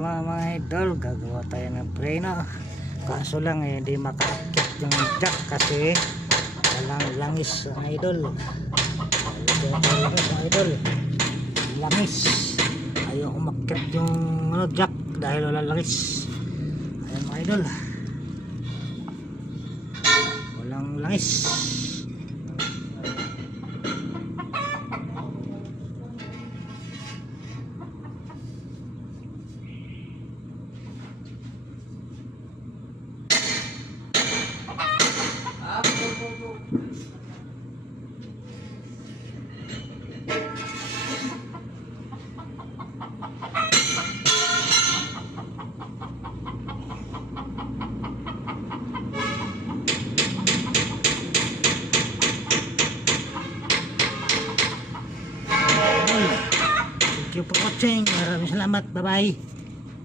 Mga idol, gagawa tayo ng preno. Kaso lang hindi makaakit yung jack kasi walang langis mga idol. Mga idol, langis. Ayaw umakit yung jack dahil walang langis. Ayan mga idol, walang langis. Thank you for watching. Maraming salamat. Bye bye.